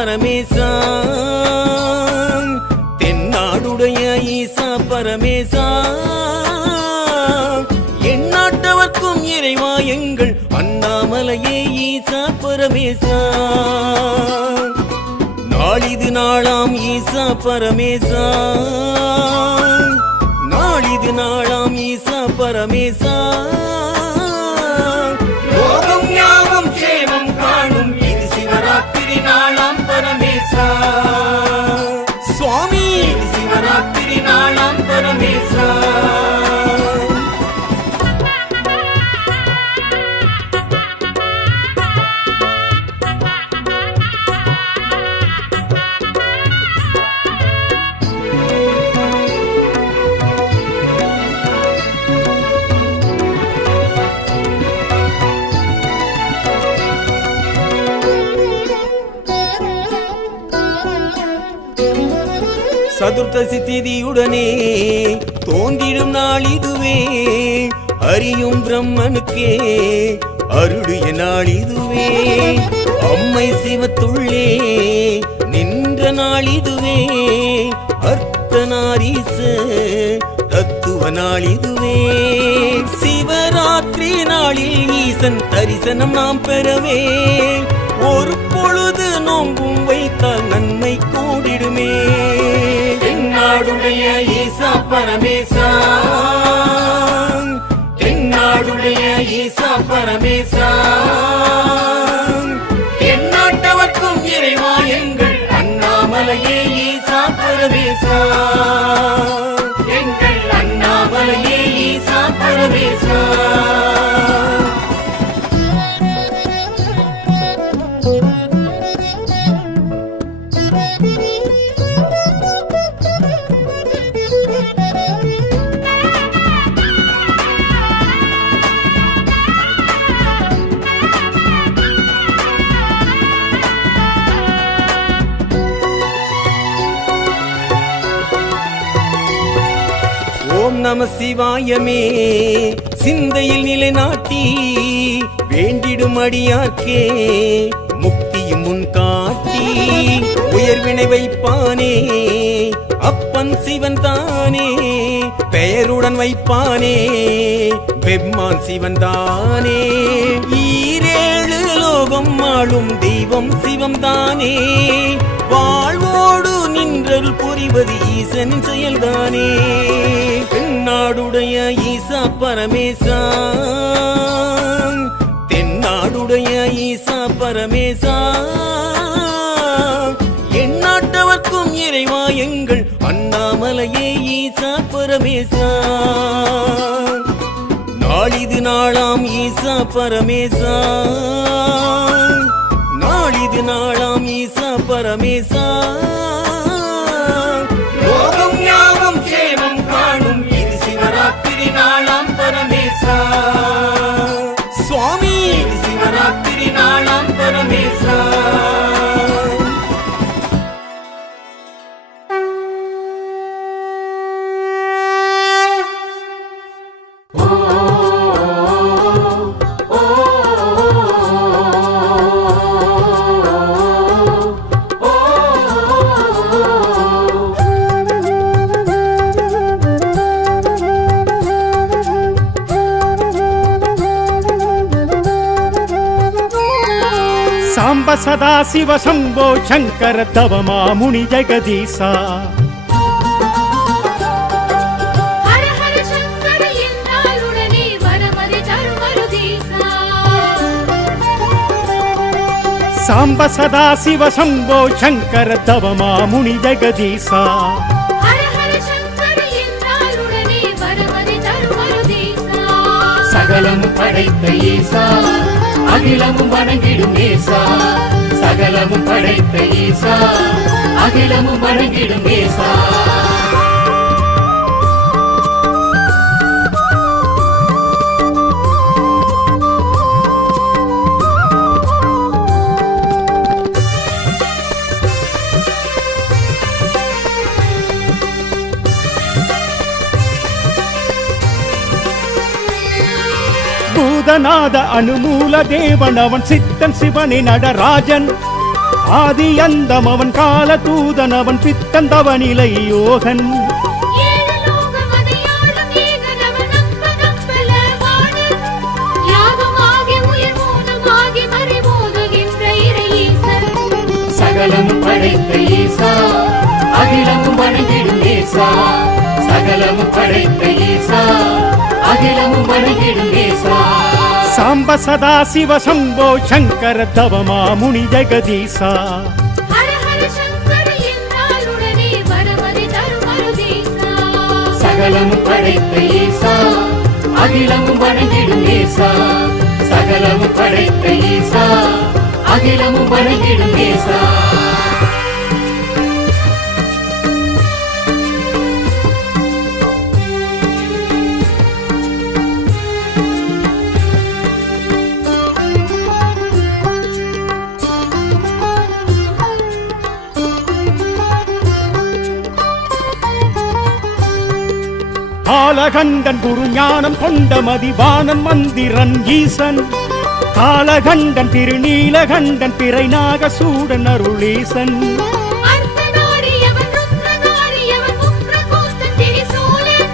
பரமேசா தென்னாடுடைய ஈசா பரமேசா எந்நாட்டவர்க்கும் இறைவா எங்கள் அண்ணாமலையே ஈசா பரமேசா நாளிது நாளாம் ஈசா பரமேசா நாளிது நாளாம் ஈசா பரமேசா லோகம் யாவும் சேமம் காணும் இது சிவராத்திரி நாளாம் பரமேசா சுவாமி இது சிவராத்திரி நாளாம் பரமேசா சதுர்த்தசி திதியுடனே தோன்றிடும் நாள் இதுவே அறியும் பிரம்மனுக்கே அருளிய நாள் இதுவே அம்மை சிவத்துள்ளே நின்ற நாள் இதுவே அர்த்தநாரீச தத்துவ நாள் இதுவே சிவராத்திரி நாளில் ஈசன் தரிசனம் நாம் பெறவே ஒரு பொழுது நோம்பும் வைத்தால் நன்மை கூடிடுமே தென்னாடுடைய ஈசா பரமேசா தென்னாடுடைய ஈசா பரமேசா எந்நாட்டவர்க்கும் இறைவா எங்கள் அண்ணாமலையே ஈசா பரமேசா எங்கள் அண்ணாமலையே ஈசா பரமேசா ஓம் நம சிவாயமே சிந்தையில் நிலைநாட்டி வேண்டிடும் அடியார்க்கே முக்தியும் முன் காட்டி உயர்வினை வைப்பானே அப்பன் சிவன் தானே பெயருடன் வைப்பானே பெம்மான் சிவன் தானே ஈரேழு லோகம் ஆளும் தெய்வம் சிவம் தானே வாழ்வோடு நின்றல் புரிவது ஈசனின் செயல்தானே தென்னாடுடைய ஈசா பரமேசா தென்னாடுடைய ஈசா பரமேசா எந்நாட்டவர்க்கும் இறைவா எங்கள் அண்ணாமலையே ஈசா பரமேசா நாளிது நாளாம் ஈசா பரமேசா நாளிது நாளாம் ஈசா பரமேசா லோகம் யாவும் சேமம் காணும் இது சிவராத்திரி நாளாம் பரமேசா சுவாமி இது சிவராத்திரி நாளாம் பரமேசா சாம்ப சதா சிவ சம்போ சங்கர தவமா முனி ஜெகதீசா ஹர ஹர சங்கர என்னாலுடனே வரமதி தருமருதீசா சாம்ப சதா சிவ சம்போ சங்கர தவமா முனி ஜெகதீசா ஹர ஹர சங்கர என்னாலுடனே வரமதி தருமருதீசா சகலமும் படைத்த ஈசா அகிலமும் வணங்கிடும் ஈசா சகலமும் படைத்த ஈசா அகிலமும் வணங்கிடும் ஈசா பூதநாத அனுமூல தேவன் அவன் சித்தன் சிவனி நடராஜன் ஆதி அந்தம் அவன் கால தூதன் அவன் பித்தந்தவனிலை யோகன் ஏழு லோகம் அதை ஆளும் ஏகன் அவன் நம்பல வாணன். யாகமாகி உயிர் மூலமாகி மறைமோதுகின்ற இறை ஈசன். சகலம் படைத்த ஈசா அகிலமும் வணங்கிடும் ஈசா சகலமும் படைத்த ஈசா அகிலமும் வணங்கிடும் ஈசா சாம்ப சதா சிவ சம்போ சங்கர தவமா முனி ஜெகதீசா ஹர ஹர சங்கர என்றால் உடனே வரமதை தரும் அருதீசா. சகலமும் படைத்த ஈசா அகிலமும் வணங்கிடும் ஈசா சகலமும் படைத்த ஈசா அகிலமும் வணங்கிடும் ஈசா காலகண்டன் குரு ஞானம் கொண்ட மதிவானன் மந்திரன் ஈசன் காலகண்டன் திருநீலகண்டன் பிறை நாகசூடன் அருளீசன் அர்த்தநாரியவன் ருத்ரநாரியவன் முக்ரகோத்தன் திரிசூலன்.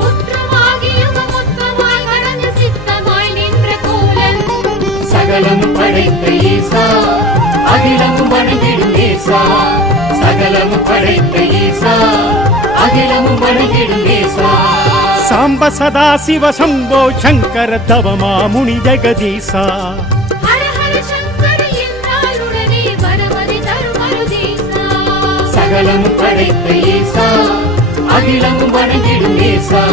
முற்றமாகி யுகமுத்வமாய் கடந்து சித்தமாய் நின்ற கோலன். சகலமும் படைத்த ஈசா அகிலமும் வணங்கிடும் ஈசா சகலமும் படைத்த ஈசா அகிலமும் வணங்கிடும் ஈசா சாம்ப சதா சிவ சம்போ சங்கர தவமா முனி ஜெகதீசா ஹர ஹர சங்கர என்றால் உடனே வரமதை தரும் அருதீசா. சகலமும் படைத்த ஈசா அகிலமும் வணங்கிடும் ஈசா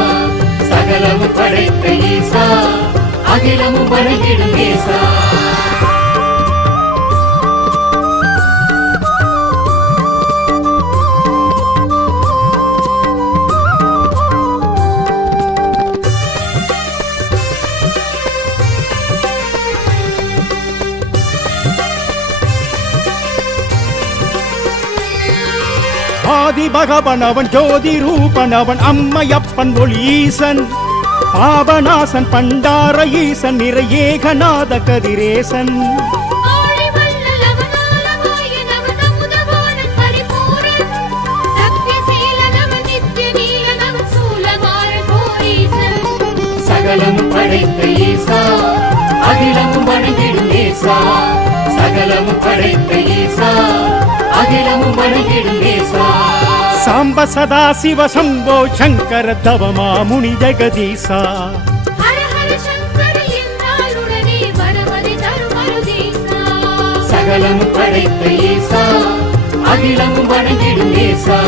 சகலமும் படைத்த ஈசா அகிலமும் வணங்கிடும் ஈசா ஆதி பகவன் அவன் ஜோதி ரூபன் அவன் அம்மையப்பன் ஒளி ஈசன் பாபநாசன் பண்டார ஈசன் நிறை ஏகநாத கதிரேசன் ஆழி வள்ளல் அவன் ஆலவாயன் அவன் அமுதவாணன் பரிபூரண். சத்யசீலன் அவன் நித்ய நீலன் அவன் சூலமாறன் கோரீசன். சகலமும் படைத்த ஈசா அகிலமும் வணங்கிடும் ஈசா சகலமும் படைத்த ஈசா அகிலமும் வணங்கிடும் ஈசா சாம்ப சதா சிவ சம்போ சங்கர தவமா முனி ஜெகதீசா ஹர ஹர சங்கர என்றால் உடனே வரமதை தரும் அருதீசா. சகலமும் படைத்த ஈசா அகிலமும் வணங்கிடும் ஈசா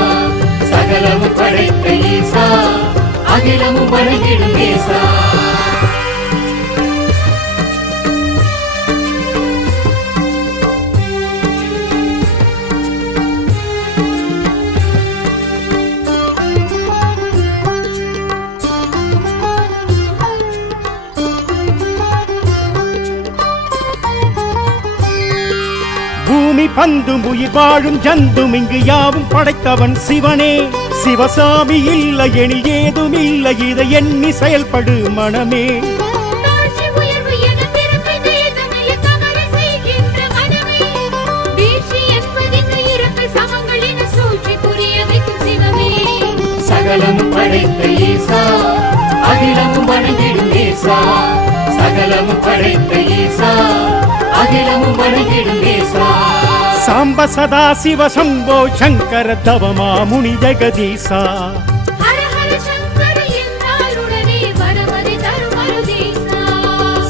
சகலமும் படைத்த ஈசா அகிலமும் வணங்கிடும் ஈசா பூமி பந்தும் உயிர் வாழும் ஜந்தும் இங்கு யாவும் படைத்தவன் சிவனே சிவசாமி இல்லை எனில் ஏதும் இல்லை இதை எண்ணி செயல்படு மனமே தாழ்ச்சி உயர்வு என பிறப்பை வேதமில்லை தவறு செய்கின்ற மனமே. வீழ்ச்சி என்பதிங்கு இறப்பு சமங்கள் என சூழ்ச்சி புரிய வைக்கும் சிவமே. சகலமும் படைத்த ஈசா அகிலமும் வணங்கிடும் ஈசா சகலமும் படைத்த ஈசா அகிலமும் வணங்கிடும் ஈசா சாம்ப சதா சிவ சம்போ சங்கர தவமா முனி ஜெகதீசா ஹர ஹர சங்கர என்றால் உடனே வரமதை தரும் அருதீசா.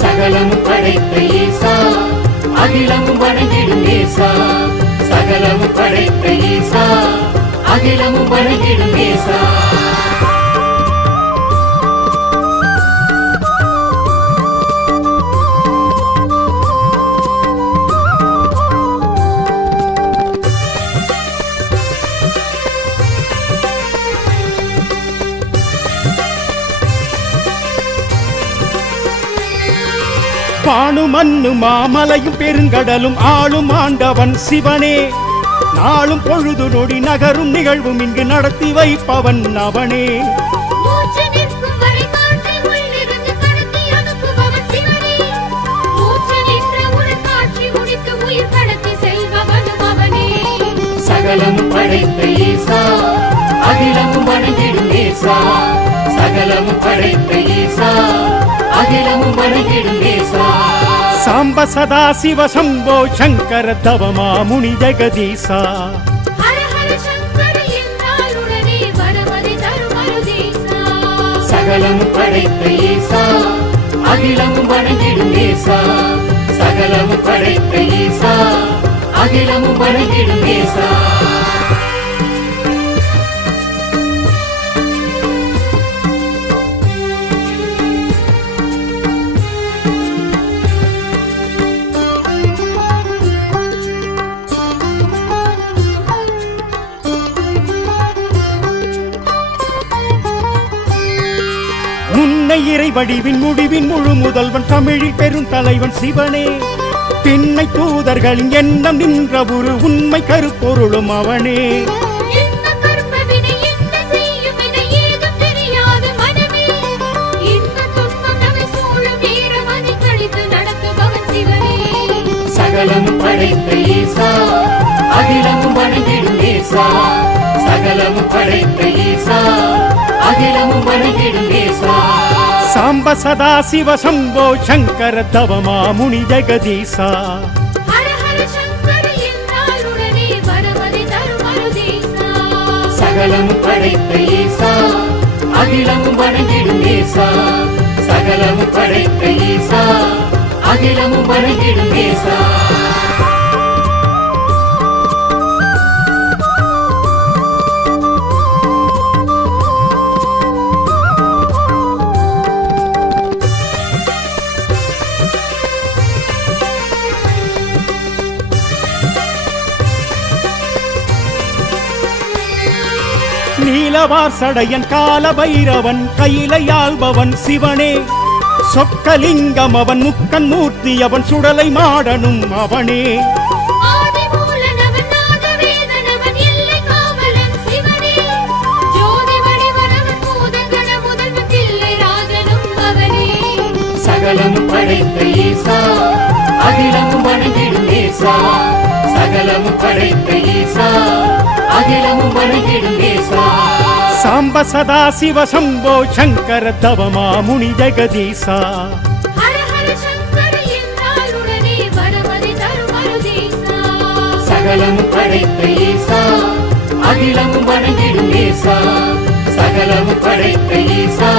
சகலமும் படைத்த ஈசா அகிலமும் வணங்கிடும் ஈசா சகலமும் படைத்த ஈசா அகிலமும் வணங்கிடும் ஈசா வானு மண்ணு மாமலையும் பெருங்கடலும் ஆளும் ஆண்டவன் சிவனே நாளும் பொழுது நொடி நகரும் நிகழ்வும் இங்கு நடத்தி வைப்பவன் அவனே மூச்சு நிற்கும் வரை காற்றை உள்ளிருந்து கடத்தி அனுப்புபவன் சிவனே. மூச்சு நின்ற உடன் காட்சி முடித்து உயிர் கடத்தி செல்பவன் சகலமும் படைத்த ஈசா அகிலமும் வணங்கிடும் நேசா சகலமும் படைத்த ஈசா அகிலமும் வணங்கிடும் நேசா சாம்ப சதா சிவ சம்போ சங்கர தவமா முனி ஜெகதீசா ஹர ஹர சங்கர என்றாலுடனே வரமதி தரும் அருதீசா சகலமும் படைத்த ஈசா அகிலமும் வணங்கிடும் நேசா சகலமும் படைத்த ஈசா அகிலமும் வணங்கிடும் நேசா முன்னை இறை வடிவின் முடிவின் முழு முதல்வன் தமிழில் பெரும் தலைவன் சிவனே திண்ணை தூதர்களின் எண்ணம் நின்ற ஒரு உண்மை கருப்பொருளும் அவனே என்ன கர்மவினை என்ன செய்யும் என ஏதும் தெரியாத மனமே இந்த துன்பம் நம்மை சூழும் வீரமதி கழித்து நடத்துபவன் சிவனே சகலமும் படைத்த ஈசா அகிலமும் வணங்கிடும் நேசா சகலமும் படைத்த ஈசா அகிலமும் வணங்கிடும் நேசா சாம்ப சதா சிவ சம்போ சங்கர தவமா முனி ஜெகதீசா ஹர ஹர சங்கர என்றாலுடனே வரமதி தரும் அருதீசா சகலமும் படைத்த ஈசா அகிலமும் வணங்கிடும் நேசா சகலமும் படைத்த ஈசா அகிலமும் வணங்கிடும் நேசா நீலவார் சடையன் கால பைரவன் கையிலையாள்பவன் சிவனே சொக்கலிங்கம் அவன் முக்கன் மூர்த்தி அவன் சுடலை மாடனும் அவனே ஆதிமூலனவன் நாதவேதனவன் எல்லை காவலன் சிவனே ஜோதி வடிவனவன் பூதகண முதல்வன் தில்லை ராஜனும் அவனே சகலமும் படைத்த ஈசா அகிலமும் வணங்கிடும் நேசா சகலமும் படைத்த ஈசா அகிலமும் வணங்கிடும் நேசா சாம்ப சதா சிவ சம்போ சங்கர தவமா முனி ஜெகதீசா ஹர ஹர சங்கர என்றாலுடனே வரமதி தரும் அருதீசா சகலமும் படைத்த ஈசா அகிலமும் வணங்கிடும் நேசா சகலமும் படைத்த ஈசா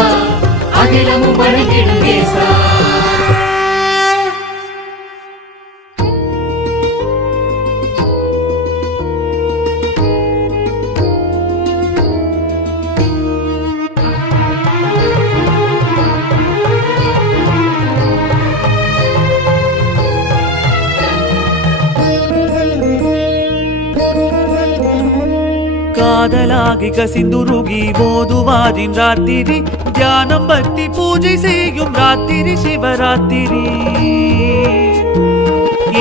அகிலமும் வணங்கிடும் நேசா காதலாகி கசிந்துருகி ஓதுவாரின் ராத்திரி தியானம் பக்தி பூஜை செய்யும் ராத்திரி சிவராத்திரி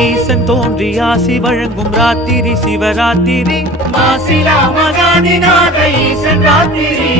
ஈசன் தோன்றி ஆசி வழங்கும் ராத்திரி சிவராத்திரி மாசிலா மகாதிநாத ஈசன் ராத்திரி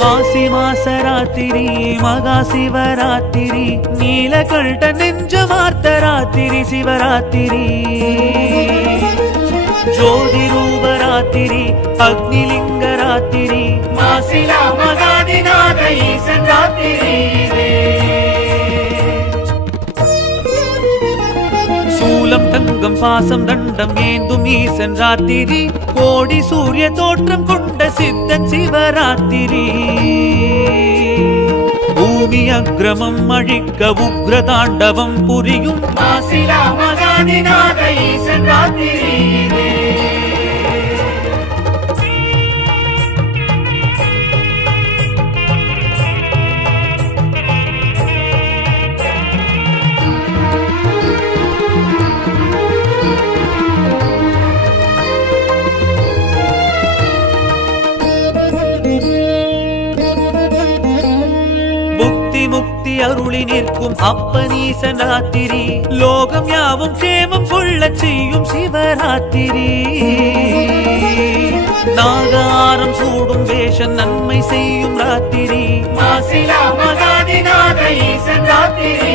மாசி மாசராத்திரி மகா சிவராத்திரி நீலகண்ட நெஞ்ச வார்த்த ராத்திரி சிவராத்திரி ஜோதி ரூபராத்திரி அக்னிலிங்க ராத்திரி மாசிலா மகாதிநாத ஈசன் ராத்திரி சூலம் தங்கம் பாசம் தண்டம் ஏந்தும் ஈசன் ராத்திரி கோடி சூரிய தோற்றம் கொண்ட சித்தன் சிவராத்திரி பூமி அக்ரமம் அழிக்க உக்ர தாண்டவம் புரியும் மாசிலா மகாதிநாத ஈசன் ராத்திரி அருளி நிற்கும் அப்பனீசன் ராத்திரி லோகம் யாவும் சேமம் கொள்ளச் செய்யும் சிவராத்திரி நாகாரம் சூடும் வேஷம் நன்மை செய்யும் ராத்திரி மாசிலா மகாதிநாத ஈசன் ராத்திரி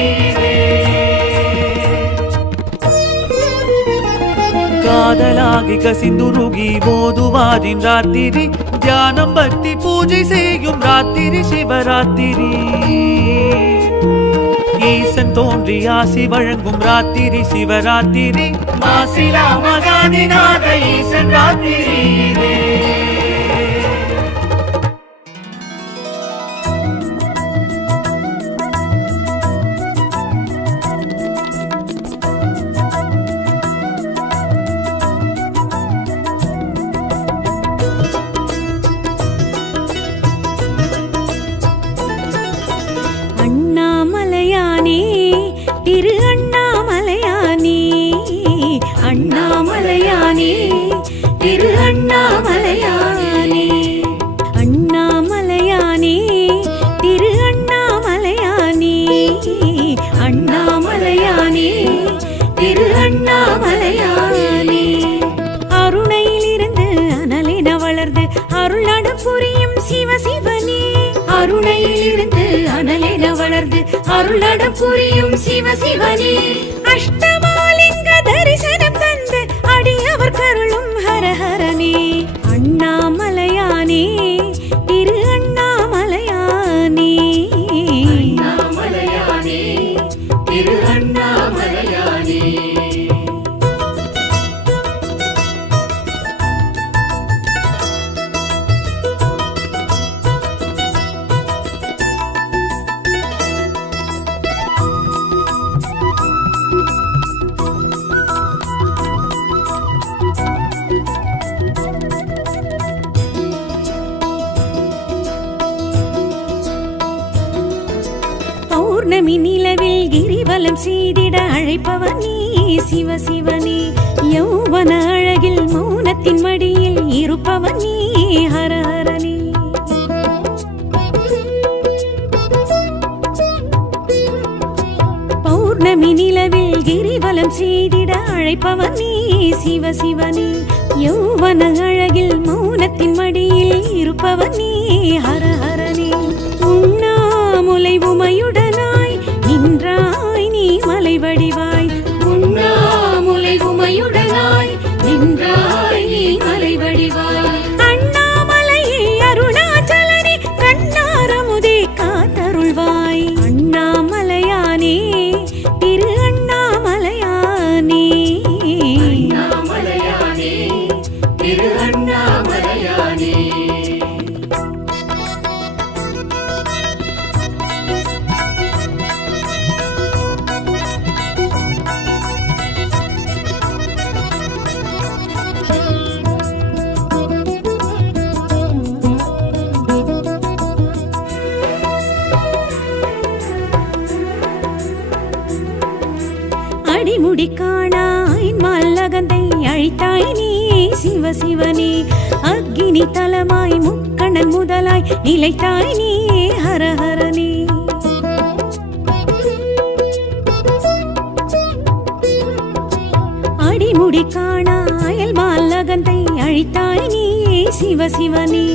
காதலாகி கசிந்துருகி போதுவாரின் ராத்திரி தியானம் பக்தி பூஜை செய்யும் ராத்திரி சிவராத்திரி ஈசன் தோன்றி ஆசி வழங்கும் ராத்திரி சிவராத்திரி மாசிலா மகாதிநாத ஈசன் ராத்திரி திரு அண்ணாமலையானே அண்ணாமலையானே திரு அண்ணாமலையானே அண்ணாமலையானே திரு அண்ணாமலையானே அண்ணாமலையானே திரு அண்ணாமலையானே அருணையிலிருந்து அனலென வளர்ந்து அருள்நட புரியும் சிவசிவனே அருணையிலிருந்து அனலென வளர்ந்து அருள்நட புரியும் சிவசிவனே அஷ்டமாலிங்க தரிசனம் தந்து அடியவர் கருளும் ஹரஹரனே அண்ணாமலையானே திரு அண்ணாமலையானே அண்ணாமலையானே திரு அண்ணாமலையானே பௌர்ணமி நிலவில் கிரிவலம் செய்திட அழைப்பவன் நீ சிவசிவனே யௌவன அழகில் மௌனத்தின் மடியில் இருப்பவன் நீ ஹரஹரனே பௌர்ணமி நிலவில் கிரிவலம் செய்திட அழைப்பவன் நீ சிவசிவனே யௌவன அழகில் மௌனத்தின் மடியில் இருப்பவன் நீ ஹரஹரனே உண்ணாமுலை உமையுடனாய் நின்றாய் நீ மலை வடிவாய் உண்ணாமுலை உமையுடனாய் நின்றாய் நீ மலை வடிவாய் அண்ணாமலையே அருணாச்சலனே கண்ணாரமுதே காத்தருள்வாய் அண்ணாமலையானே திரு அண்ணாமலையானே அண்ணாமலையானே திரு அண்ணாமலையானே அடிமுடி காணாய் மல்லகந்தை அழித்தாய் நீ சிவசிவனே அக்கினி தலமாய் முக்கண்ணன் முதலாய் நிலைத்தாய் நீ ஹரஹரனே அடிமுடி காணாயல் மல்லகந்தை அழித்தாய் நீ சிவசிவனே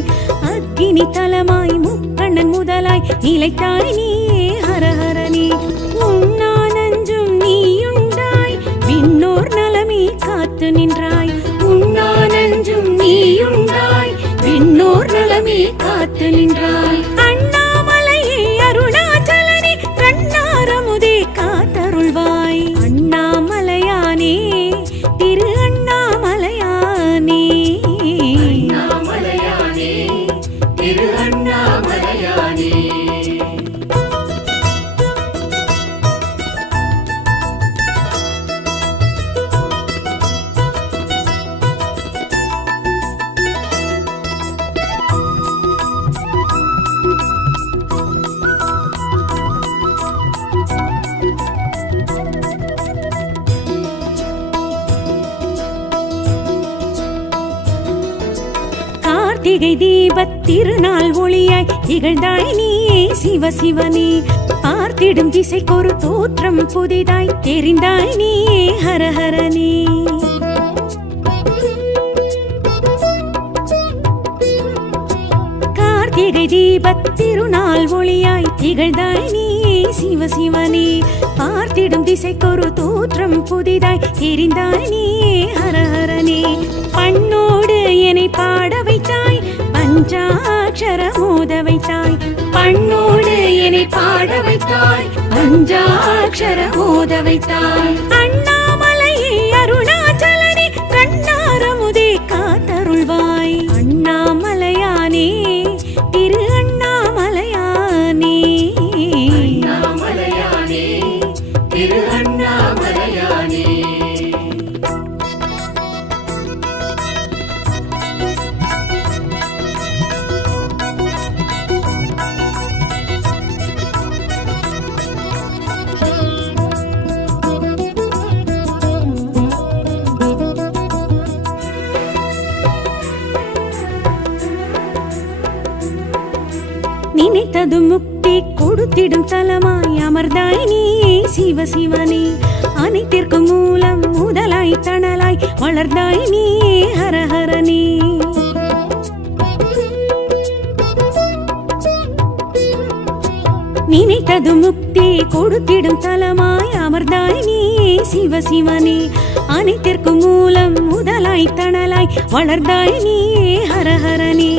அக்கினி தலமாய் முக்கண்ணன் முதலாய் நிலைத்தாய் நீ ஹரஹரனே உண்ணானஞ்சும் நீயுண்டாய் விண்ணோர் நலமே காத்து நின்றாய் உண்ணானஞ்சும் நீயுண்டாய் விண்ணோர் நலமே காத்து நின்றாய் அண்ணாமலையே அருணாச்சலனே கண்ணாரமுதே காத்தருள்வாய் அண்ணாமலையானே திரு அண்ணாமலையானே அண்ணாமலையானே திரு அண்ணாமலையானே கார்த்திகை தீபத் திருநாள் ஒளியாய் திகழ்ந்தாய் நீ சிவசிவனே பார்த்திடும் திசைக்கொரு தோற்றம் புதிதாய் தெரிந்தாய் நீயே ஹரஹரனே. கார்த்திகை தீபத் திருநாள் ஒளியாய் திகழ்ந்தாய் நீயே சிவசிவனே. பார்த்திடும் திசைக்கொரு தோற்றம் புதிதாய் தெரிந்தாய் நீயே ஹரஹரனே. பண்ணோடு என்னை பாட வைத்தாய் பஞ்சாட்சர மோத வைத்தாய். பண்ணோடு என்னை பாட வைத்தாய் பஞ்சாட்சர மோத வைத்தாய். அண்ணாமலையே அருணாச்சலனே கண்ணாரமுதே காத்தருள்வாய். அண்ணாமலையானே திரு அண்ணாமலையானே. அண்ணாமலையானே திரு அண்ணாமலையானே. நினைத்தது முக்தி கொடுத்திடும் தலமாய் அமர்ந்தாய் நீயே சிவசிவனே. அனைத்திற்கும் மூலம் முதலாய் தணலாய் வளர்ந்தாய் நீயே ஹரஹரனே. நினைத்தது முக்தி கொடுத்திடும் தலமாய் அமர்ந்தாய் நீயே சிவசிவனே. அனைத்திற்கும் மூலம் முதலாய் தணலாய் வளர்ந்தாய் நீயே ஹரஹரனே.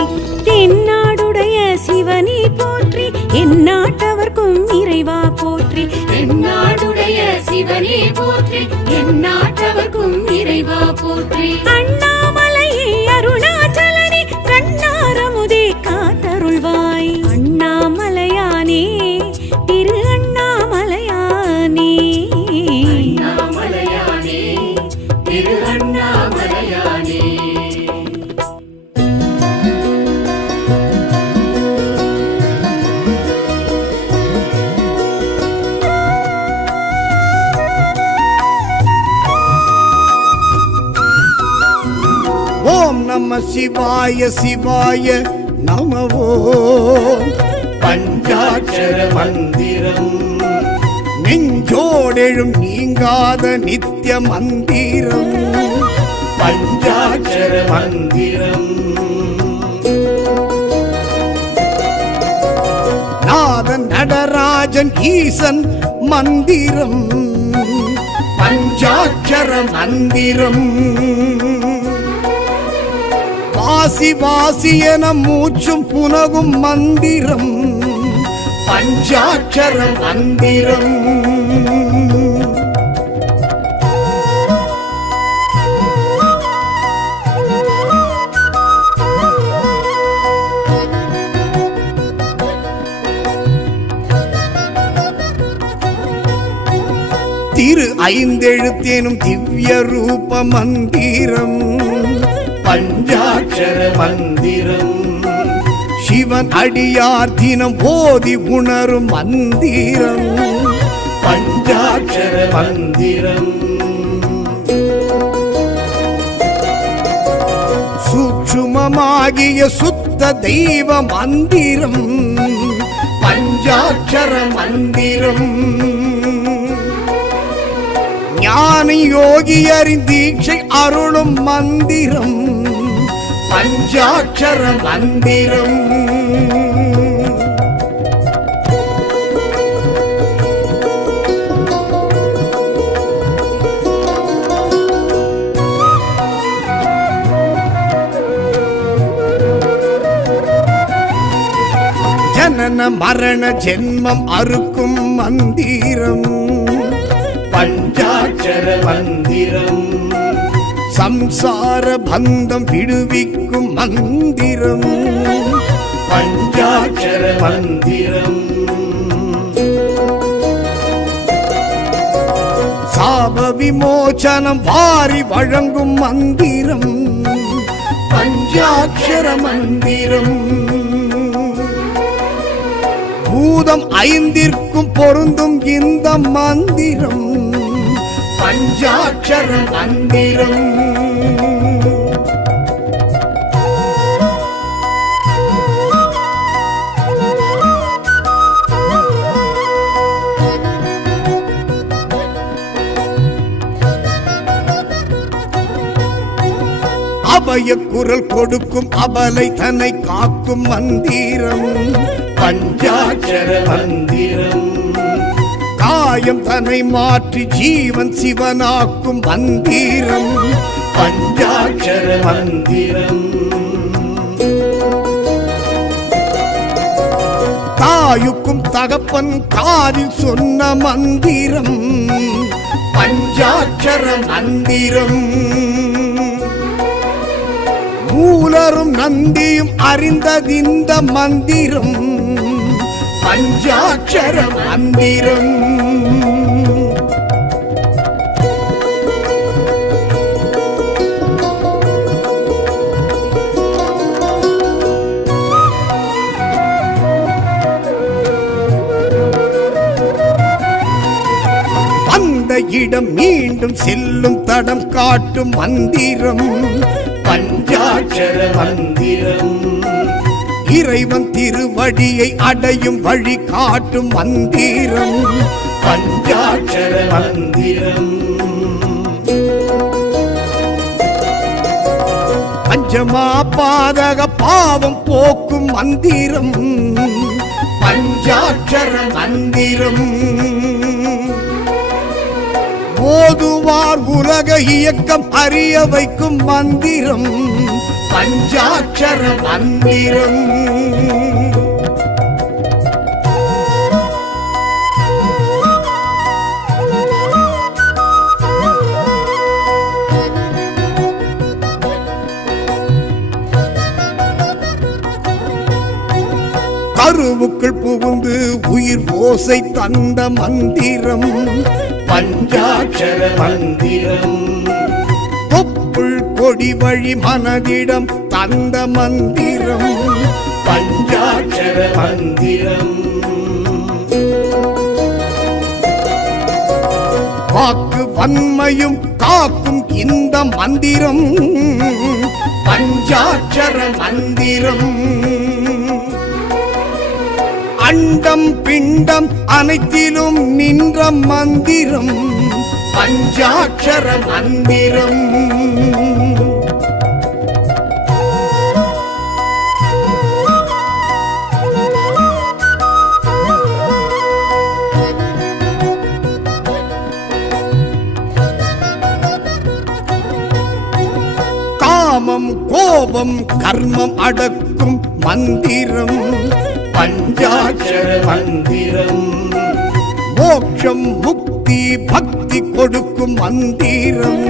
தென்னாடுடைய சிவனே போற்றி எந்நாட்டவர்க்கும் இறைவா போற்றி. தென்னாடுடைய சிவனே போற்றி எந்நாட்டவர்க்கும் இறைவா போற்றி. அண்ணாமலையே அருணாச்சலனே கண்ணாரமுதே காத்தருள்வாய். அண்ணாமலையானே திரு அண்ணாமலையானே. அண்ணாமலையானே திரு அண்ணாமலையானே. ஓம் நம சிவாய சிவாய நம ஓம். பஞ்சாட்சர மந்திரம் நெஞ்சோடெழும் நீங்காத நித்திய மந்திரம். பஞ்சாட்சர மந்திரம் நாதன் நடராஜன் ஈசன் மந்திரம். பஞ்சாட்சர மந்திரம் வாசி வாசி என மூச்சும் புனகும் மந்திரம். பஞ்சாட்சர மந்திரம் திரு ஐந்தெழுத்தேனும் திவ்ய ரூப மந்திரம். பஞ்சாட்சர மந்திரம் சிவன் அடியார் தினம் போதி உணரும் மந்திரம். பஞ்சாட்சர மந்திரம் சூட்சுமமாகிய சுத்த தெய்வ மந்திரம். பஞ்சாட்சர மந்திரம் ஞான யோகியரின் தீட்சை அருளும் மந்திரம். பஞ்சாட்சர மந்திரம் ஜனன மரண ஜென்மம் அறுக்கும் மந்திரம். பஞ்சாட்சர மந்திரம் சம்சார பந்தம் விடுவிக்கும் மந்திரம். பஞ்சாட்சர மந்திரம் சாப விமோசனம் வாரி வழங்கும் மந்திரம். பஞ்சாட்சர மந்திரம் பூதம் ஐந்திற்கும் பொருந்தும் இந்த மந்திரம். பஞ்சாட்சர மந்திரம் அபய குரல் கொடுக்கும் அபலை தன்னை காக்கும் மந்திரம் பஞ்சாட்சர மந்திரம். காயம் தன்னை மாற்றி ஜீவன் சிவனாக்கும் மந்திரம் பஞ்சாட்சர மந்திரம். தாயுக்கும் தகப்பன் காதில் சொன்ன மந்திரம் பஞ்சாட்சர மந்திரம். மூலரும் நந்தியும் அறிந்ததிந்த மந்திரம் பஞ்சாட்சர மந்திரம். இடம் மீண்டும் செல்லும் தடம் காட்டும் மந்திரம் பஞ்சாட்சர மந்திரம். இறைவன் திருவடியை அடையும் வழி காட்டும் மந்திரம் பஞ்சாட்சர மந்திரம். பஞ்சமா பாதக பாவம் போக்கும் மந்திரம் பஞ்சாட்சர மந்திரம். ஓதுவார் உலக இயக்கம் அறிய வைக்கும் மந்திரம் பஞ்சாட்சர மந்திரம். கருவுக்குள் புகுந்து உயிர் ஓசை தந்த மந்திரம் பஞ்சாட்சர மந்திரம். தொப்புள் கொடி வழி மனதிடம் தந்த மந்திரம் பஞ்சாட்சர மந்திரம். வாக்கு வன்மையும் காக்கும் இந்த மந்திரம் பஞ்சாட்சர மந்திரம். அண்டம் பிண்டம் அனைத்திலும் நின்ற மந்திரம் பஞ்சாட்சர மந்திரம். காமம் கோபம் கர்மம் அடக்கும் மந்திரம் பஞ்சாட்சர மந்திரம். மோட்சம் முக்தி பக்தி கொடுக்கும் மந்திரம்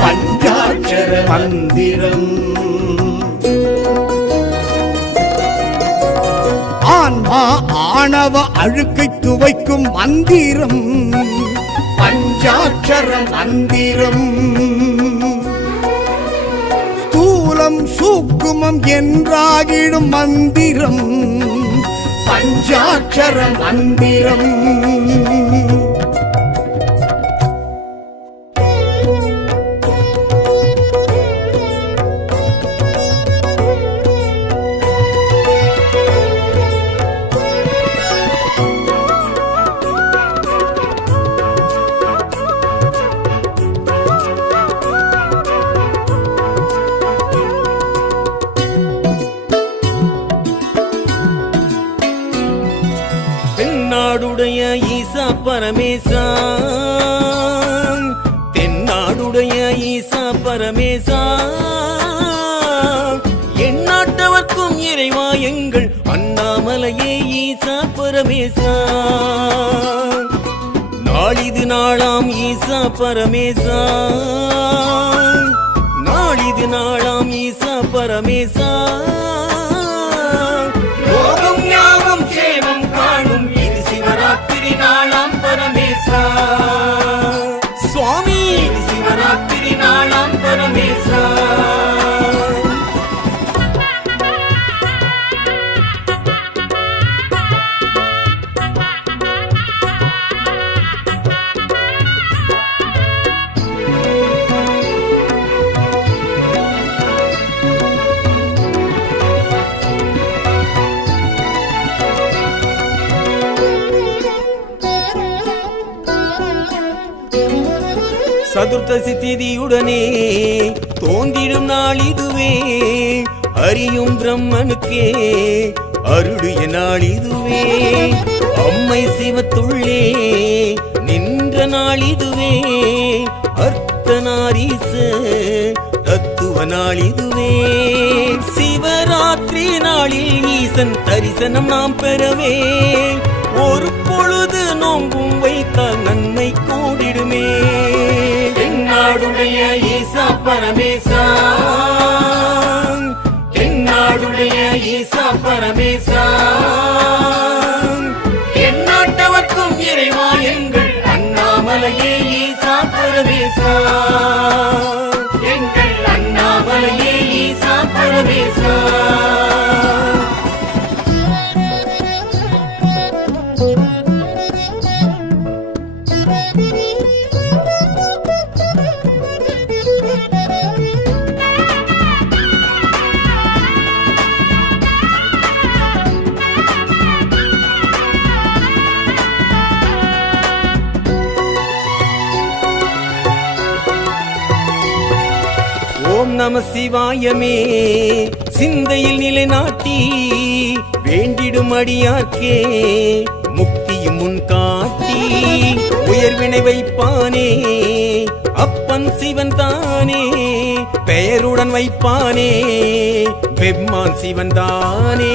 பஞ்சாட்சர மந்திரம். ஆன்மா ஆணவ அழுக்கை துவைக்கும் மந்திரம் பஞ்சாட்சர மந்திரம். ஸ்தூலம் சூக்குமம் என்றாகிடும் மந்திரம் பஞ்சாட்சர மந்திரம். தென்னாடுடைய ஈசா பரமேசா தென்னாடுடைய ஈசா பரமேசா எந்நாட்டவர்க்கும் இறைவா எங்கள் அண்ணாமலையே ஈசா பரமேசா. நாளிது நாளாம் ஈசா பரமேசா நாளிது நாளாம் ஈசா பரமேசா. யோகம் ஞானம் சேவம் காணும் இது சிவராத்திரி நாளாம் பரமேசா. சுவாமி இது சிவராத்திரி நாளாம் பரமேசா. சதுர்த்தசி திதியுடனே தோன்றிடும் நாள் இதுவே அறியும் பிரம்மனுக்கே அருளிய நாள் இதுவே அம்மை சிவத்துள்ளே நின்ற நாள் இதுவே அர்த்தநாரீச தத்துவ நாள் இதுவே சிவராத்திரி நாளில் ஈசன் தரிசனம் நாம் பெறவே ஒரு பொழுது நோம்பும் வைத்தால் நன்மை கூடிடுமே தென்னாடுடைய ஈசா பரமேசா தென்னாடுடைய ஈசா பரமேசா எந்நாட்டவர்க்கும் இறைவா எங்கள் அண்ணாமலையே ஈசா பரமேசா எங்கள் அண்ணாமலையே ஈசா பரமேசா ஓம் நம சிவாயமே சிந்தையில் நிலைநாட்டி வேண்டிடும் அடியார்க்கே முக்தியும் முன் காட்டி உயர்வினை வைப்பானே அப்பன் சிவன் தானே பெயருடன் வைப்பானே பெம்மான் சிவன் தானே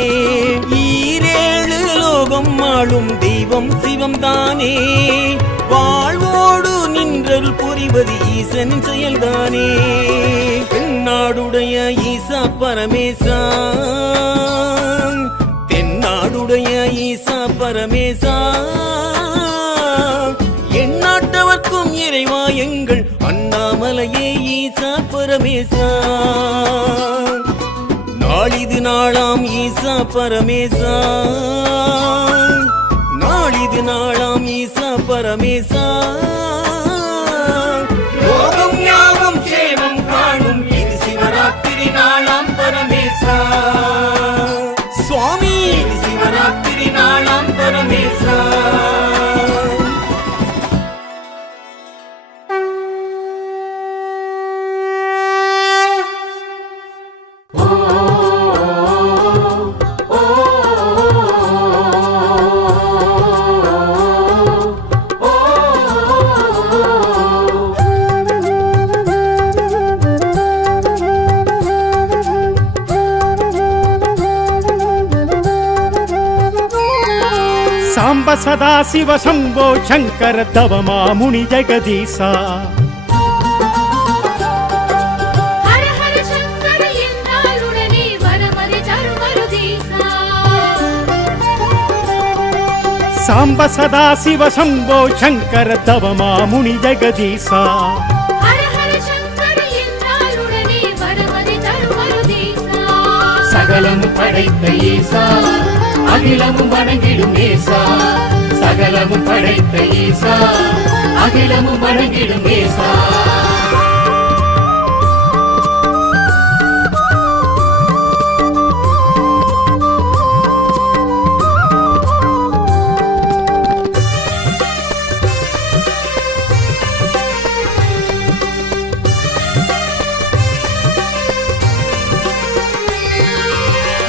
ஈரேழு லோகம் ஆளும் தெய்வம் சிவம் தானே வாழ்வோடு நின்றல் புரிவது ஈசனின் செயல்தானே தென்னாடுடைய ஈசா பரமேசா தென்னாடுடைய ஈசா பரமேசா எந்நாட்டவர்க்கும் இறைவா எங்கள் அண்ணாமலையே ஈசா பரமேசா நாளிது நாளாம் ஈசா பரமேசா நாளிது நாளாம் ஈசா பரமேசா லோகம் யாவும் சேமம் காணும் இது சிவராத்திரி நாளாம் பரமேசா சுவாமி இது சிவராத்திரி நாளாம் பரமேசா சாம்ப சதா சிவ சம்போ சங்கர தவமா முனி ஜெகதீசா ஹர ஹர சங்கர என்றால் உடனே வரமறை தரும் அருதீசா சாம்ப சதா சிவ சம்போ சங்கர தவமா முனி ஜெகதீசா ஹர ஹர சங்கர என்றால் உடனே வரமறை தரும் அருதீசா சகலமும் படைத்த ஈசா அகிலமும் வணங்கிடும் ஈசா சகலமும் படைத்த ஈசா அகிலமும் வணங்கிடும் ஈசா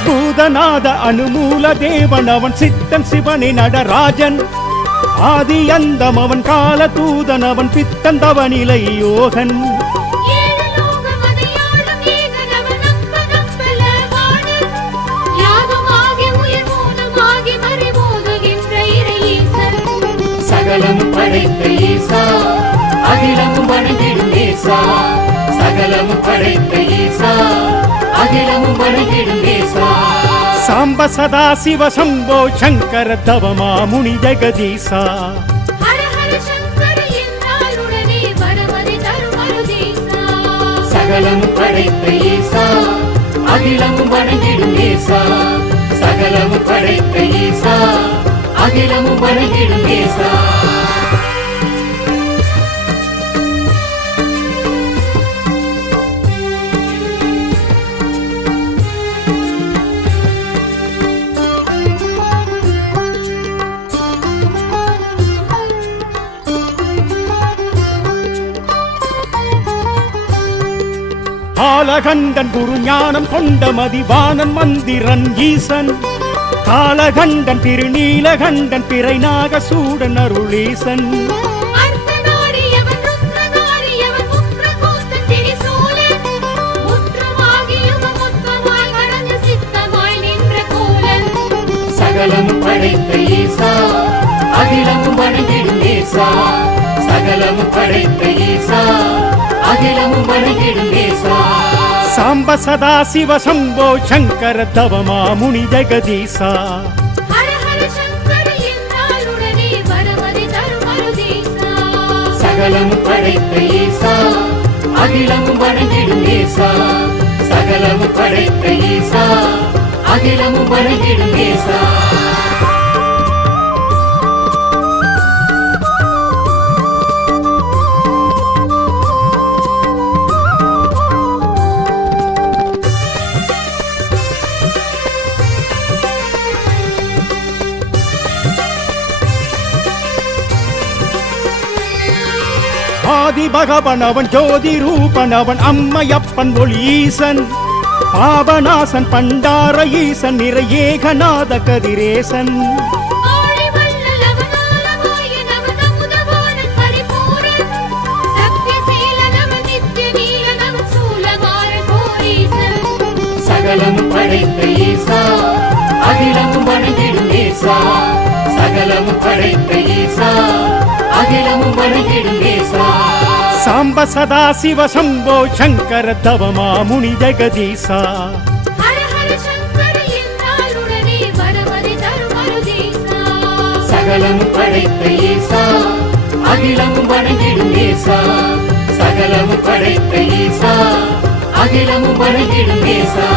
பூதநாத அனுமூல தேவன் அவன் சித்தன் சிவனே நடராஜன் ஆதி அந்தம் அவன் கால தூதன் அவன் பித்தன் தவநிலை யோகன் ஏழு லோகம் அதையாளும் ஏகன் அவன் நம்பல வாணன் யாகமாகி உயிர் மூலமாகி மறைபோதுகின்ற இறை ஈசன் சகலமும் படைத்த ஈசா அகிலமும் வணங்கிடும் ஈசா சகலமும் படைத்த ஈசா அகிலமும் வணங்கிடும் ஈசா சாம்ப சதா சிவ சம்போ சங்கர தவமா முனி ஜெகதீசா ஹர ஹர சங்கர என்றால் உடனே வரமறை தரும் அருதீசா சகலமும் படைத்த ஈசா அகிலமும் வணங்கிடும் ஈசா சகலமும் படைத்த ஈசா அகிலமும் வணங்கிடும் ஈசா பாலகண்டன் குரு ஞானம் கொண்ட மதிவாணன் மந்திரன் ஈசன் காலகண்டன் திருநீலகண்டன் பிறை நாகசூடன் அருளீசன் அர்த்தநாரியவன் ருத்ரதாரியவன் முக்ரகூத்தன் திரிசூலன் முற்றமாகியும மொத்தமாய் மறந்து சித்தமாய் நின்ற கோலன் சகலமும் படைத்த ஈசா அகிலமும் வணங்கிடும் ஈசா சகலமும் படைத்த ஈசா அகிலமும் வணங்கிடும் ஈசா சாம்ப சதா சிவ சம்போ சங்கர தவமா முனி ஜெகதீசா ஹர ஹர சங்கர என்றாலுடனே வரமதி தருமருதீசா சகலமும் படைத்த ஈசா அகிலமும் வணங்கிடும் ஈசா சகலமும் படைத்த ஈசா அகிலமும் வணங்கிடும் ஈசா ஆதி பகவன் அவன் ஜோதி ரூபன் அவன் அம்மையப்பன் ஒளி ஈசன் பாபநாசன் பண்டார ஈசன் நிறை ஏகநாத கதிரேசன் ஆழி வள்ளல் அவன் ஆலவாயன் அவன் அமுதவாணன் பரிபூரண் சத்யசீலன் அவன் நித்ய நீலன் அவன் சூலமாறன் கோரீசன் சகலமும் படைத்த ஈசா அகிலமும் வணங்கிடும் ஈசா சகலமும் படைத்த ஈசா அகிலமும் வணங்கிடும் ஈசா சாம்ப சதா சிவ சம்போ சங்கர தவமா முனி ஜெகதீசா ஹர ஹர சங்கர என்றாலுடனே வரமதி தருமருதீசா சகலமும் படைத்த ஈசா அகிலமும் வணங்கிடும் ஈசா சகலமும் படைத்த ஈசா அகிலமும் வணங்கிடும் ஈசா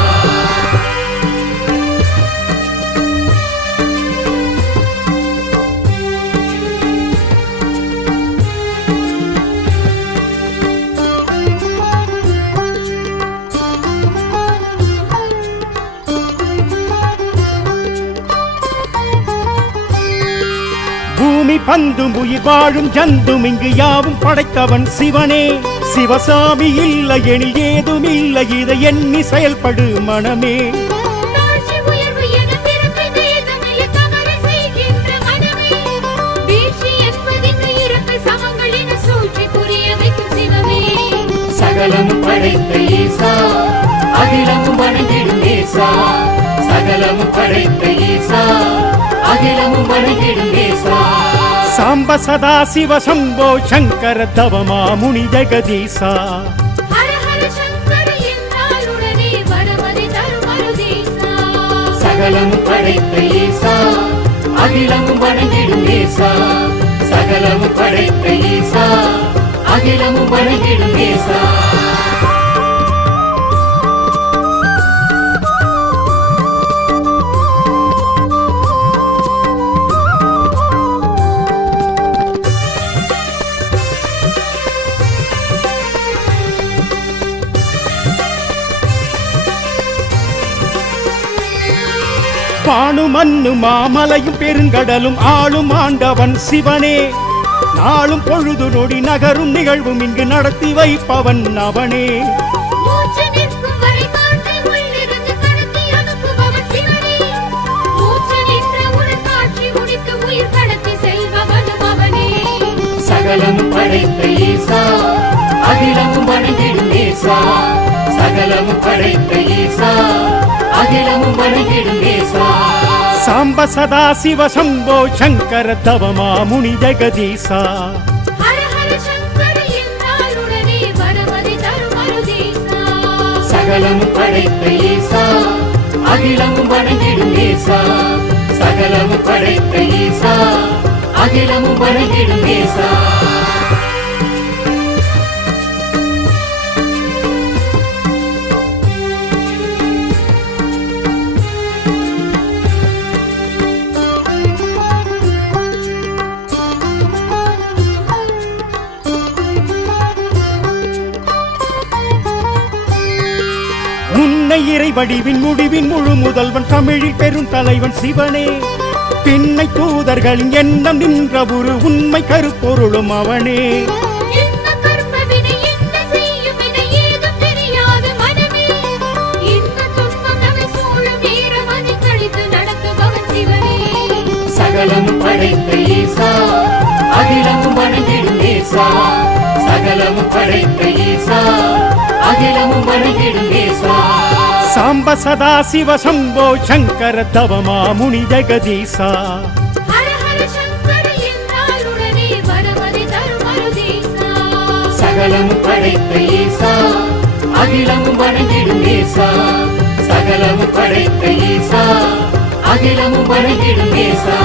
பூமி பந்தும் உயிர் வாழும் ஜந்தும் இங்கு யாவும் படைத்தவன் சிவனே சிவசாமி இல்லை எனில் ஏதும் இல்லை இதை எண்ணி செயல்படு மனமே தாழ்ச்சி உயர்வு என பிறப்பை வேதமில்லை தவற செய்கின்ற மனமே வீழ்ச்சி என்பதிங்கு இருப்பு சமங்கள் என சூழ்ச்சி புரிய வைக்கும் சிவமே சகலமும் படைத்த ஈசா அகிலமும் வணங்கிடும் ஈசா சகலமும் படைத்த ஈசா அகிலமும் வணங்கிடும் ஈசா சாம்ப சதா சிவ சம்போ சங்கர தவமா முனி ஜெகதீசா ஹர ஹர சங்கர என்றாலுடனே வரமதி தருமருதீசா சகலமும் படைத்த ஈசா அகிலமும் வணங்கிடும் ஈசா சகலமும் படைத்த ஈசா அகிலமும் வணங்கிடும் ஈசா பானு மண்ணு மாமலையும் பெருங்கடலும் ஆளும் ஆண்டவன் சிவனே நாளும் பொழுது நொடி நகரும் நிகழ்வும் இங்கு நடத்தி வைப்பவன் அவனே மூச்சு நிற்கும் வரை காற்றை உள்ளிருந்து கடத்தி அனுப்புபவன் சிவனே மூச்சு நின்றவுடன் காட்சி முடித்து உயிர் கடத்தி செல்பவனும் அவனே சகலமும் படைத்த ஈசா அகிலமும் வணங்கிடும் ஈசா சகலமும் படைத்த ஈசா அகிலமும் வணங்கிடும் ஈசா சாம்ப சதா சிவ சம்போ சங்கர தவமா முனி ஜெகதீசா ஹர ஹர சங்கர என்றாலுடனே வரமதி தருமருதீசா சகலமும் படைத்த ஈசா அகிலமும் வணங்கிடும் ஈசா சகலமும் படைத்த ஈசா அகிலமும் வணங்கிடும் ஈசா முன்னை இறை வடிவின் முடிவின் முழு முதல்வன் தமிழில் பெரும் தலைவன் சிவனே பின்னை தூதர்களின் எண்ணம் நின்ற ஒரு உண்மை கருப்பொருளும் அவனே என்ன கர்ம வினை என்ன செய்யும் என ஏதும் தெரியாத ஈசா அகிலமும் வணங்கிடும் ஈசா சகலமும் படைத்த ஈசா அகிலமும் வணங்கிடும் ஈசா சாம்ப சதா சிவ சம்போ சங்கர தவமா முனி ஜெகதீசா ஹர ஹர சங்கர என்றாலுடனே வரமதி தரும் அருதீசா சகலமும் படைத்த ஈசா அகிலமும் வணங்கிடும் ஈசா சகலமும் படைத்த ஈசா அகிலமும் வணங்கிடும் ஈசா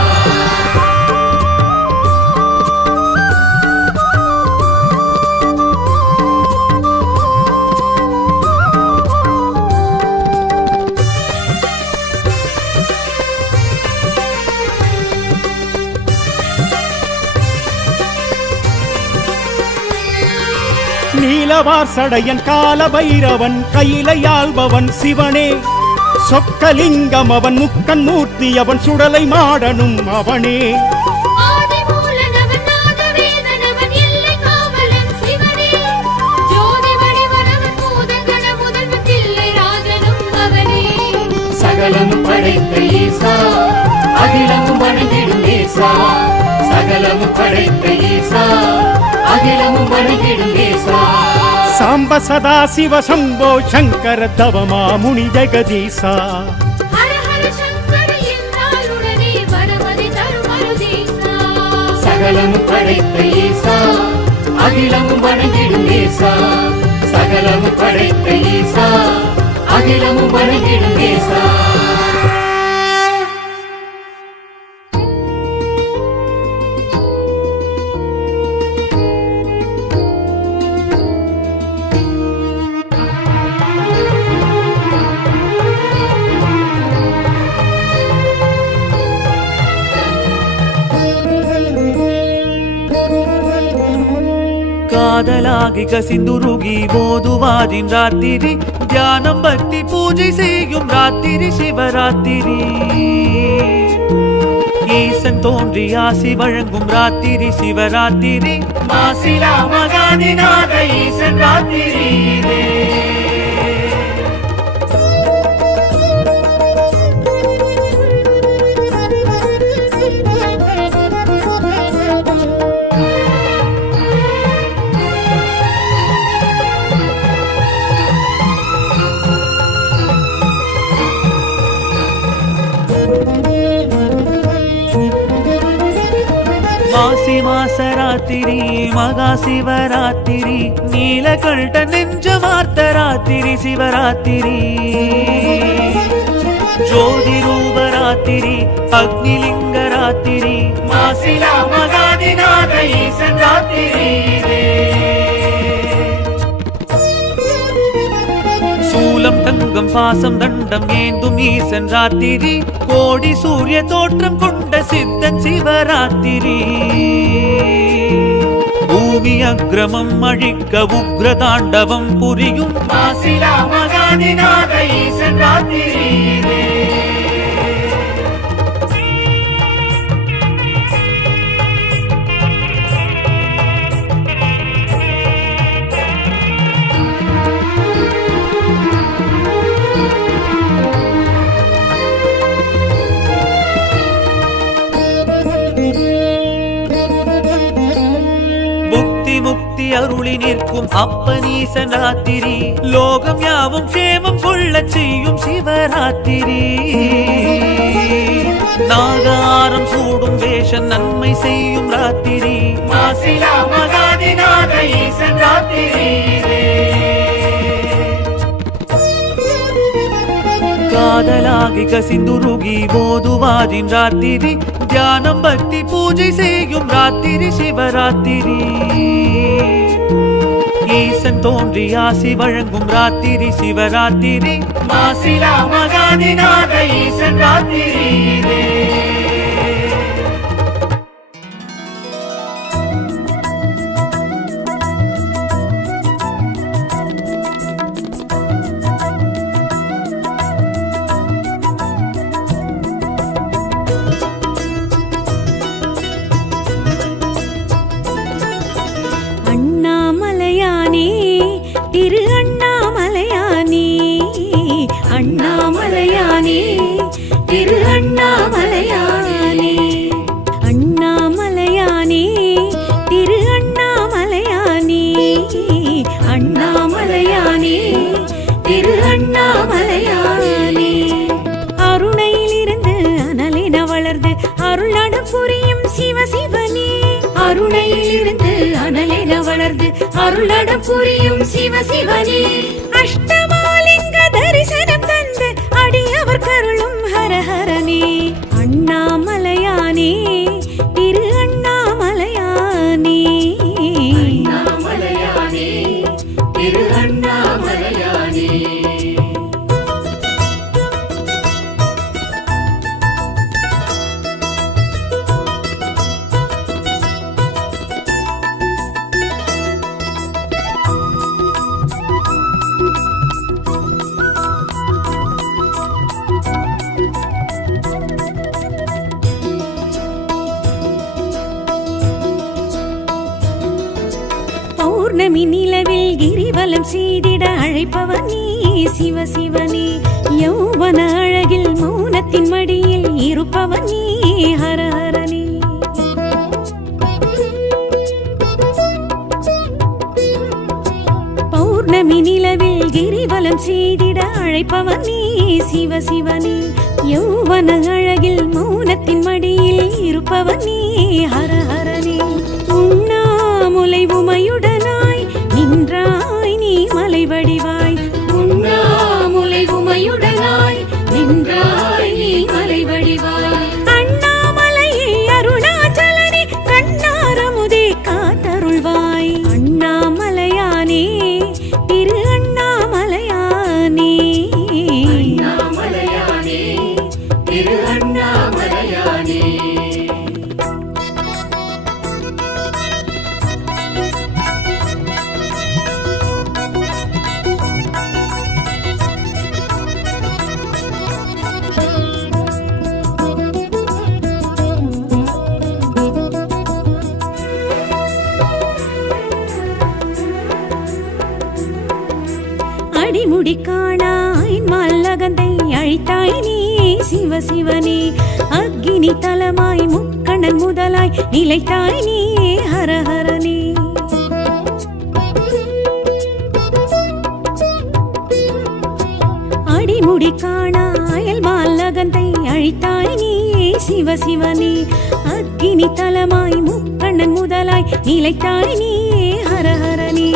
நீலவார் சடையன் கால பைரவன் கையிலையாள்பவன் சிவனே சொக்கலிங்கம் அவன் முக்கன் மூர்த்தி அவன் சுடலை மாடனும் அவனே ஆதிமூலனவன் நாதவேதனவன் எல்லை காவலன் சிவனே ஜோதி வடிவனவன் பூதகண முதல்வன் தில்லை ராஜனும் அவனே சகலமும் படைத்த ஈசா அகிலமும் வணங்கிடும் ஈசா சகலமும் படைத்த ஈசா அகிலமும் வணங்கிடும் ஈசா சாம்ப சதா சிவ சம்போ சங்கர தவமா முனி ஜெகதீசா ஹர ஹர சங்கர என்றாலுடனே வரமதி தரும் அருதீசா சகலமும் படைத்த ஈசா அகிலமும் வணங்கிடும் ஈசா சகலமும் படைத்த ஈசா அகிலமும் வணங்கிடும் ஈசா காதலாகி கசிந்துருகி போதுவாதின் ராத்திரி தியானம் பக்தி பூஜை செய்யும் ராத்திரி சிவராத்திரி ஈசன் தோன்றி ஆசி வழங்கும் ராத்திரி சிவராத்திரி மாசிலா மகாதிநாத ஈசன் ராத்திரி மாசி மாசராத்திரி மகா சிவராத்திரி நீலகண்ட நெஞ்ச வார்த்த ராத்திரி சிவராத்திரி ஜோதி ரூபராத்திரி அக்னிலிங்க ராத்திரி மாசிலா மகாதிநாத ஈசன் ராத்திரி சூலம் தங்கம் பாசம் தண்டம் ஏந்தும் ஈசன் ராத்திரி கோடி சூரிய தோற்றம் கொண்ட சித்தன் சிவராத்திரி பூமி அக்ரமம் அழிக்க உக்ர தாண்டவம் புரியும் மாசிலா மகாதிநாத ஈசன் ராத்திரி முக்தி அருளி நிற்கும் அப்பனீசன் ராத்திரி லோகம் யாவும் க்ஷேமம் கொள்ள செய்யும் சிவராத்திரி நாகாரம் சூடும் வேஷன் நன்மை செய்யும் ராத்திரி மாசிலா மகாதிநாத ஈசன் ராத்திரி காதலாகி கசிந்துருகி போதுவாதின் ராத்திரி தியானம் பக்தி பூஜை செய்யும் ராத்திரி சிவராத்திரி ஈசன் தோன்றி ஆசி வழங்கும் ராத்திரி சிவராத்திரி மாசிலா மகாதிநாத ஈசன் ராத்திரி திரு அண்ணாமலையானே அண்ணாமலையானே திரு அண்ணாமலையானே என வளர்ந்து அருளடம் புரியும் சிவ சிவனே. அஷ்டமாலிங்க தரிசனம் தந்து அடியவர் கருளும் ஹரஹரனே. அண்ணாமலையானே திரு அண்ணாமலையானே. அண்ணாமலையானே திரு அண்ணாமலையானே. பௌர்ணமி நிலவில் கிரிவலம் செய்திட அழைப்பவன் நீ சிவ சிவனே. யௌவன அழகில் மௌனத்தின் மடியில் இருப்பவன் நீ ஹரஹரனே. பௌர்ணமி நிலவில் கிரிவலம் செய்திட அழைப்பவன் நீ சிவ சிவனே. யௌவன அழகில் மௌனத்தின் மடியில் இருப்பவன் நீ ஹரஹரனே. உண்ணாமுலை உமையுடனாய் நின்றாய் நீ மலை வடிவாய். உண்ணாமுலை உமையுடனாய் நின்றாய் நீ மலை வடிவாய். அண்ணாமலையே அருணாச்சலனே கண்ணாரமுதே காத்தருள்வாய். அண்ணாமலையானே திரு அண்ணாமலையானே. அண்ணாமலையானே திரு அண்ணாமலையானே. அடிமுடி காணாய் மல்லகந்தை அழித்தாய் நீ சிவ சிவனே. அக்கினி தலமாய் முக்கண்ணன் முதலாய் நிலைத்தாய் நீ ஹரஹரனே. அடிமுடி காணாயல் மல்லகந்தை அழித்தாய் நீ சிவ சிவனே. அக்கினி தலமாய் முக்கண்ணன் முதலாய் நிலைத்தாய் நீ ஹரஹரனே.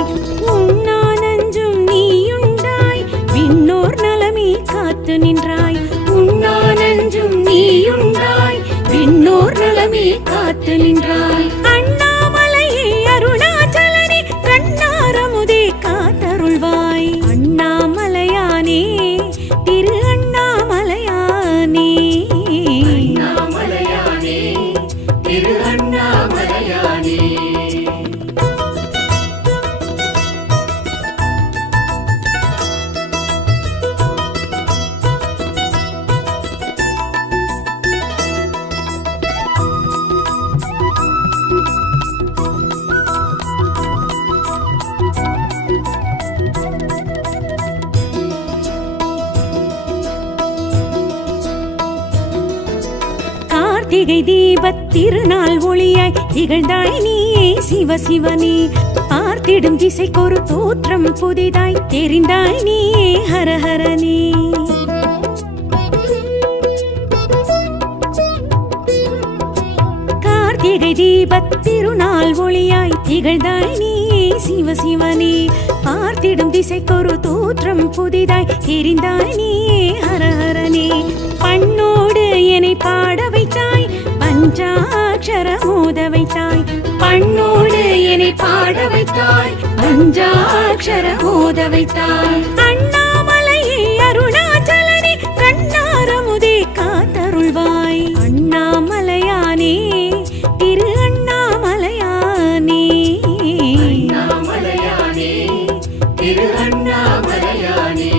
உண்ணா நஞ்சும் நீயுண்டாய் விண்ணோர் நலமே காத்து நின்றாய். உண்ணா நஞ்சும் நீயுண்டாய் விண்ணோர் நலமே காத்து நின்றாய். அண்ணாமலையே அருணாச்சலனே கண்ணாரமுதே காத்தருள்வாய். அண்ணாமலையானே திரு அண்ணாமலையானே. அண்ணாமலையானே திரு அண்ணாமலையானே. கார்த்திகை தீபத் திருநாள் ஒளியாய் திகழ்ந்தாய் நீயே சிவ சிவனே. பார்த்திடும் திசைக்கொரு தோற்றம் புதிதாய் தெரிந்தாய் நீயே ஹரஹரனே. கார்த்திகை தீபத் திருநாள் ஒளியாய் திகழ்ந்தாய் நீயே சிவ சிவனே. பார்த்திடும் திசைக்கொரு தோற்றம் புதிதாய் தெரிந்தாய் நீயே ஹரஹரனே. பண்ணோடு என்னை பாட வைத்தாய் பஞ்சாட்சர மோத வைத்தாய். பண்ணோடு என்னை பாட வைத்தாய் பஞ்சாட்சர மோத வைத்தாய். அண்ணாமலையே அருணாச்சலனே கண்ணாரமுதே காத்தருள்வாய். அண்ணாமலையானே திரு அண்ணாமலையானே. அண்ணாமலையானே திரு அண்ணாமலையானே.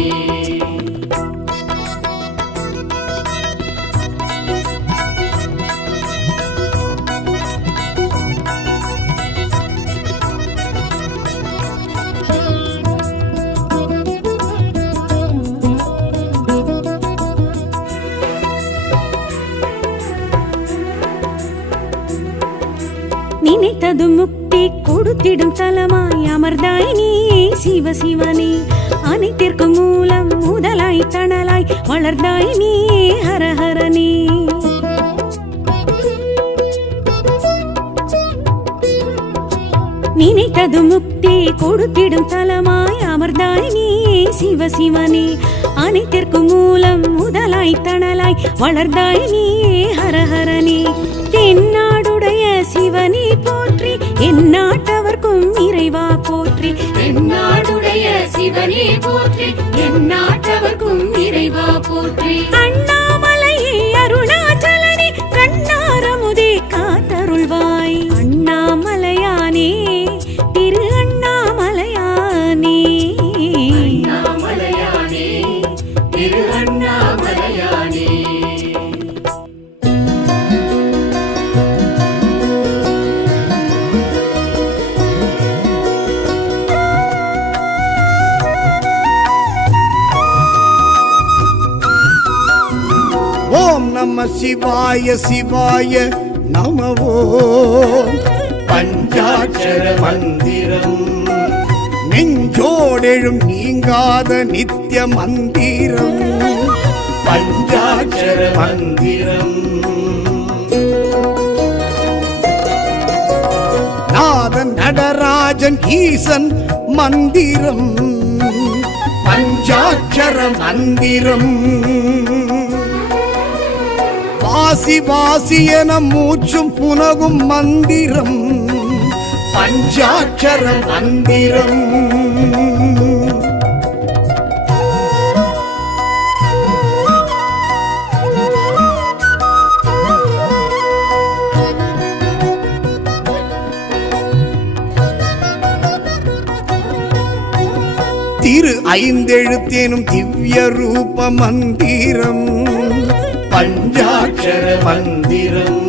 நினைத்தது முக்தி கொடுத்திடும் தலமாய் அமர்ந்தாய் நீயே சிவ சிவனே. அனைத்திற்கும் மூலம் முதலாய் தணலாய் வளர்ந்தாய் நீயே ஹரஹரனே. நினைத்தது முக்தி கொடுத்திடும் தலமாய் அமர்ந்தாய் நீயே சிவசிவனே அனைத்திற்கும் மூலம் முதலாய் தணலாய் வளர்ந்தாய் நீயே ஹரஹரனே தென்னாடுடைய சிவனே போற்றி எந்நாட்டவர்க்கும் இறைவா போற்றி தென்னாடுடைய சிவனே போற்றி எந்நாட்டவர்க்கும் இறைவா போற்றி அண்ணாமலையே அருணாச்சலனே கண்ணாரமுதே காத்தருள்வாய் அண்ணாமலையானே திரு அண்ணாமலையானே அண்ணாமலையானே திரு அண்ணாமலையானே ஓம் நம சிவாய சிவாய நம ஓம் பஞ்சாட்சர மந்திரம் நெஞ்சோடெழும் நீங்காத நித்திய மந்திரம் பஞ்சாட்சர மந்திரம் நாதன் நடராஜன் ஈசன் மந்திரம் பஞ்சாட்சர மந்திரம் வாசி வாசி என மூச்சும் புனகும் மந்திரம் பஞ்சாட்சர மந்திரம் திரு ஐந்தெழுத்தேனும் திவ்ய ரூப மந்திரம் பஞ்சாட்சர மந்திரம்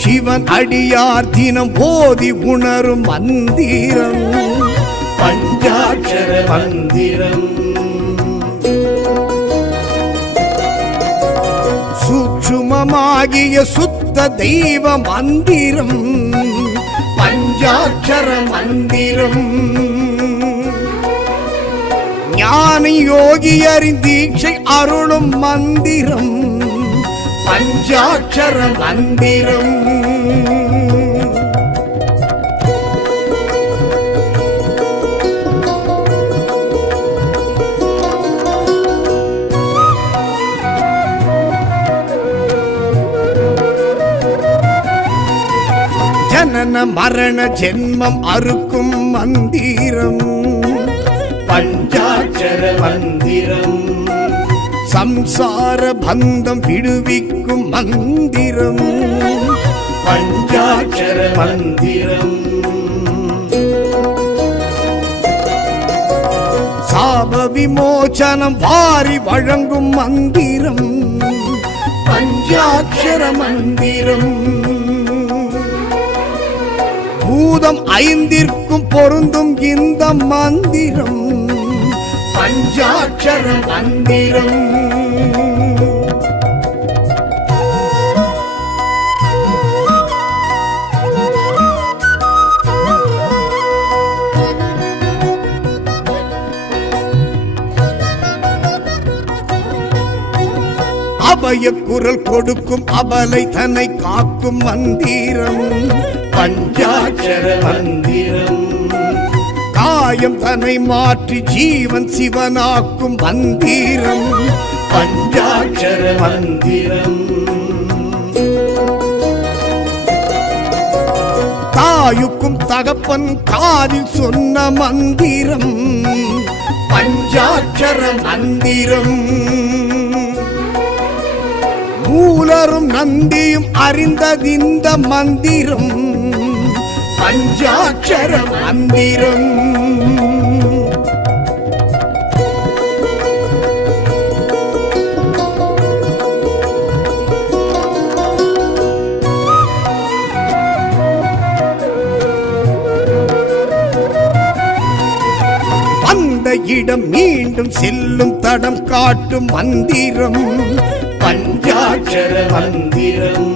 சிவன் அடியார் தினம் போதி உணரும் மந்திரம் பஞ்சாட்சர மந்திரம் சூட்சுமமாகிய சுத்த தெய்வ மந்திரம் பஞ்சாட்சர மந்திரம் ஞான யோகியரின் தீட்சை அருளும் மந்திரம் பஞ்சாட்சர மந்திரம் ஜனன மரண ஜென்மம் அறுக்கும் மந்திரம் பஞ்சாட்சர மந்திரம் சம்சார பந்தம் விடுவிக்கும் மந்திரம் பஞ்சாட்சர மந்திரம் சாப விமோசனம் வாரி வழங்கும் மந்திரம் பஞ்சாட்சர மந்திரம் பூதம் ஐந்திற்கும் பொருந்தும் இந்த மந்திரம் பஞ்சாட்சர மந்திரம் அபய குரல் கொடுக்கும் அபலை தன்னை காக்கும் மந்திரம் பஞ்சாட்சர மந்திரம் காயம் தன்னை மாற்றி ஜீவன் சிவனாக்கும் மந்திரம் பஞ்சாட்சர மந்திரம் தாயுக்கும் தகப்பன் காதில் சொன்ன மந்திரம் பஞ்சாட்சர மந்திரம் மூலரும் நந்தியும் அறிந்ததிந்த மந்திரம் பஞ்சாட்சர மந்திரம் வந்த இடம் மீண்டும் செல்லும் தடம் காட்டும் மந்திரம் பஞ்சாட்சர மந்திரம்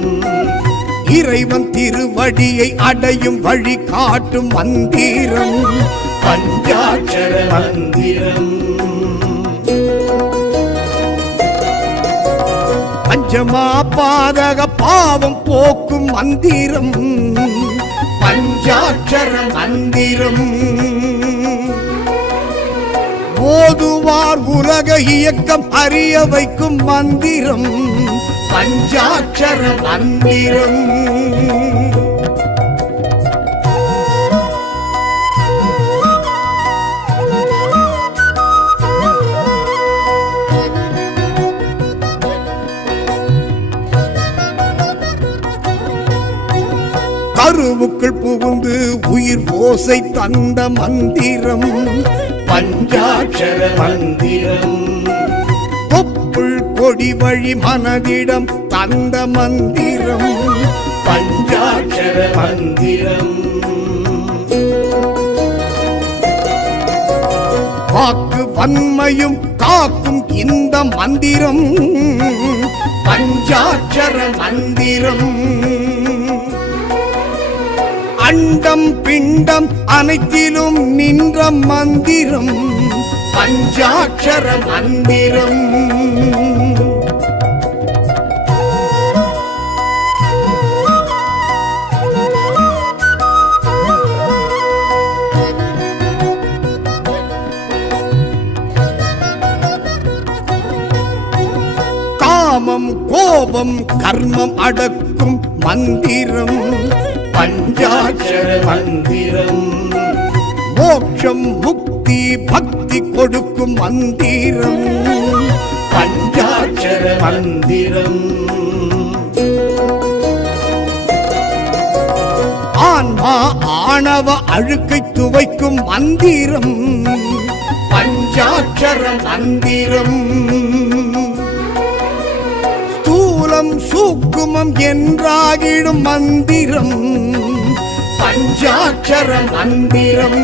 இறைவன் திருவடியை அடையும் வழி காட்டும் மந்திரம் பஞ்சாட்சர மந்திரம் பஞ்சமா பாதக பாவம் போக்கும் மந்திரம் பஞ்சாட்சர மந்திரம் ஓதுவார் உலக இயக்கம் அறிய வைக்கும் மந்திரம் பஞ்சாட்சர மந்திரம் கருவுக்குள் புகுந்து உயிர் ஓசை தந்த மந்திரம் பஞ்சாட்சர மந்திரம் தொப்புள் கொடி வழி மனதிடம் தந்த மந்திரம் பஞ்சாட்சர மந்திரம் வாக்கு வன்மையும் காக்கும் இந்த மந்திரம் பஞ்சாட்சர மந்திரம் அண்டம் பிண்டம் அனைத்திலும் நின்ற மந்திரம் பஞ்சாட்சர மந்திரம் காமம் கோபம் கர்மம் அடக்கும் மந்திரம் பஞ்சாட்சர மந்திரம் மோட்சம் முக்தி பக்தி கொடுக்கும் மந்திரம் பஞ்சாட்சர மந்திரம் ஆன்மா ஆணவ அழுக்கை துவைக்கும் மந்திரம் பஞ்சாட்சர மந்திரம் ஸ்தூலம் சூக்குமம் என்றாகிடும் மந்திரம் பஞ்சாட்சர மந்திரம்